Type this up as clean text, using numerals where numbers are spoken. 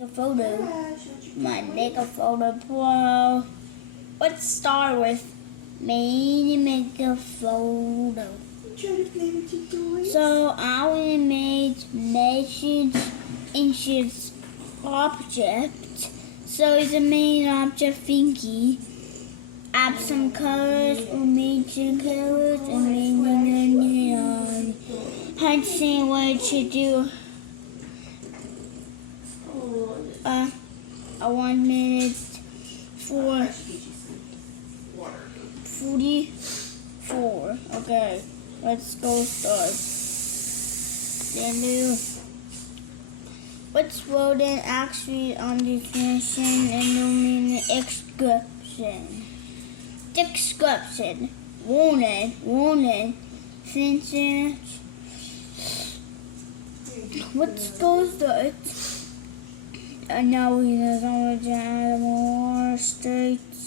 A photo. My make a photo pro. Let's start with me to make a photo. So I will make nations inches object. So it's a main object thingy. Add some colors or make some colors and then I'd say what to do. 1 minute for 44. Okay, let's go start. Then let's wrote in actually on this mission and then description. Warning. Censor. Let's go start. And now we are going to add more states.